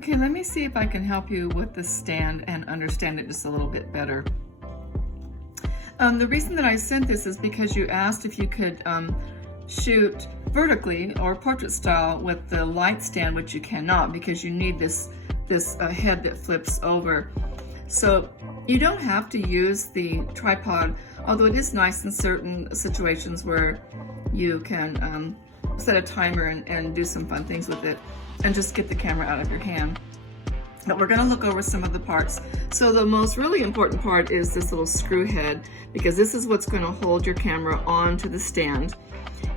Okay, let me see if I can help you with the stand and understand it just a little bit better. The reason that I sent this is because you asked if you could shoot vertically or portrait style with the light stand, which you cannot because you need this head that flips over. So you don't have to use the tripod, although it is nice in certain situations where you can set a timer and do some fun things with it and just get the camera out of your hand. But we're going to look over some of the parts. So the most really important part is this little screw head, because this is what's going to hold your camera onto the stand.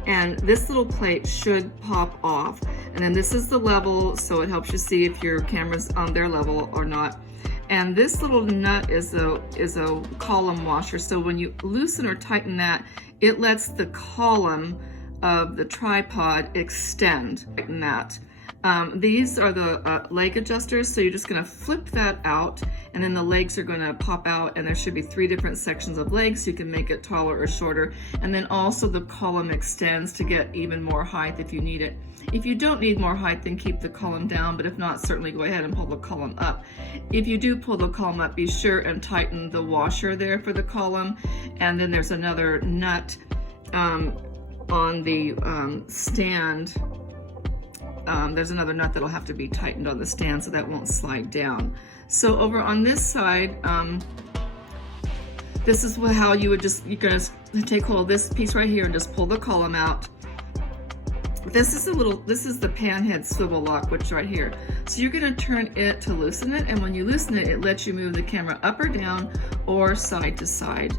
And this little plate should pop off. And then this is the level, so it helps you see if your camera's on their level or not. And this little nut is a column washer. So when you loosen or tighten that, it lets the column of the tripod extend. Tighten that. These are the leg adjusters, so you're just going to flip that out, and then the legs are going to pop out, and there should be 3 different sections of legs, so you can make it taller or shorter. And then also the column extends to get even more height if you need it. If you don't need more height, then keep the column down, but if not, certainly go ahead and pull the column up. If you do pull the column up, be sure and tighten the washer there for the column. And then there's another nut on the stand. There's another nut that'll have to be tightened on the stand so that won't slide down. So over on this side, this is how you're gonna take hold of this piece right here and just pull the column out. This is the pan head swivel lock, which is right here. So you're gonna turn it to loosen it, and when you loosen it, it lets you move the camera up or down or side to side.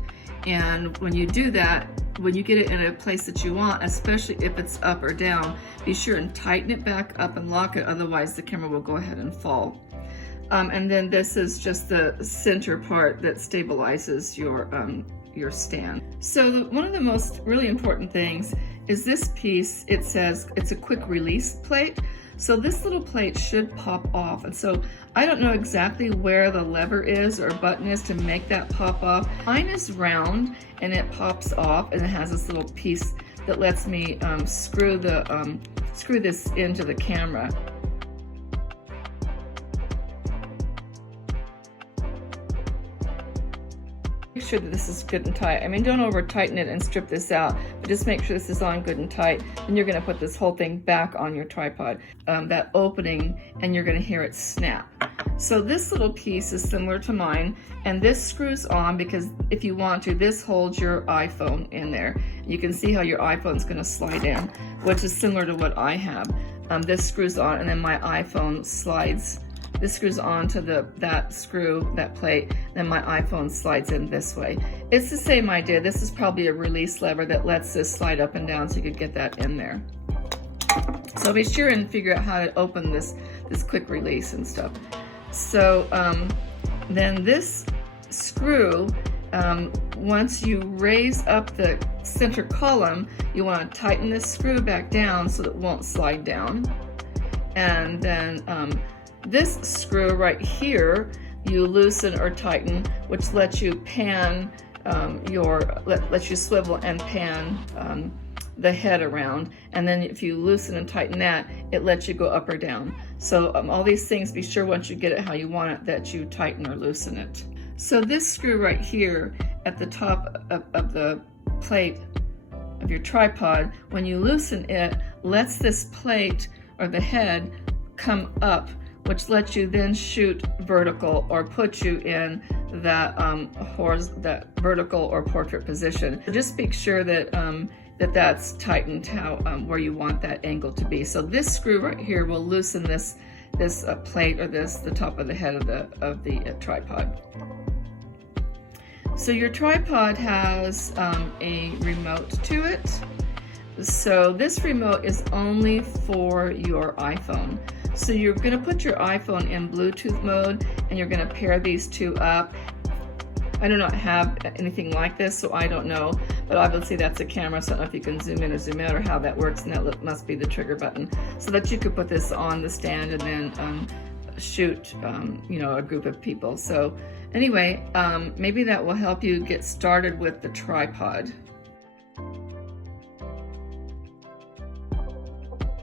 And when you do that, when you get it in a place that you want, especially if it's up or down, be sure and tighten it back up and lock it, otherwise the camera will go ahead and fall. And then this is just the center part that stabilizes your stand. So one of the most really important things is this piece. It says it's a quick release plate. So this little plate should pop off. And so I don't know exactly where the lever is or button is to make that pop off. Mine is round and it pops off, and it has this little piece that lets me screw this into the camera. Make sure that this is good and tight. I mean, don't over tighten it and strip this out, but just make sure this is on good and tight. Then you're going to put this whole thing back on your tripod, that opening, and you're going to hear it snap. So this little piece is similar to mine, and this screws on because if you want to, this holds your iPhone in there. You can see how your iPhone's going to slide in, which is similar to what I have. This screws on, and then my iPhone slides. This screws onto that plate, then my iPhone slides in this way. It's the same idea. This is probably a release lever that lets this slide up and down so you could get that in there. So be sure and figure out how to open this quick release and stuff. So then this screw, once you raise up the center column, you want to tighten this screw back down so that it won't slide down. And then this screw right here, you loosen or tighten, which lets you pan lets you swivel and pan the head around. And then if you loosen and tighten that, it lets you go up or down. So all these things, be sure once you get it how you want it that you tighten or loosen it. So this screw right here at the top of the plate of your tripod, when you loosen it, lets this plate or the head come up, which lets you then shoot vertical or put you in that vertical or portrait position. Just make sure that that's tightened where you want that angle to be. So this screw right here will loosen this plate or the top of the head of the tripod. So your tripod has a remote to it. So this remote is only for your iPhone. So you're going to put your iPhone in Bluetooth mode, and you're going to pair these two up. I do not have anything like this, so I don't know, but obviously that's a camera, so I don't know if you can zoom in or zoom out or how that works, and that must be the trigger button, so that you could put this on the stand and then shoot a group of people. So anyway, maybe that will help you get started with the tripod.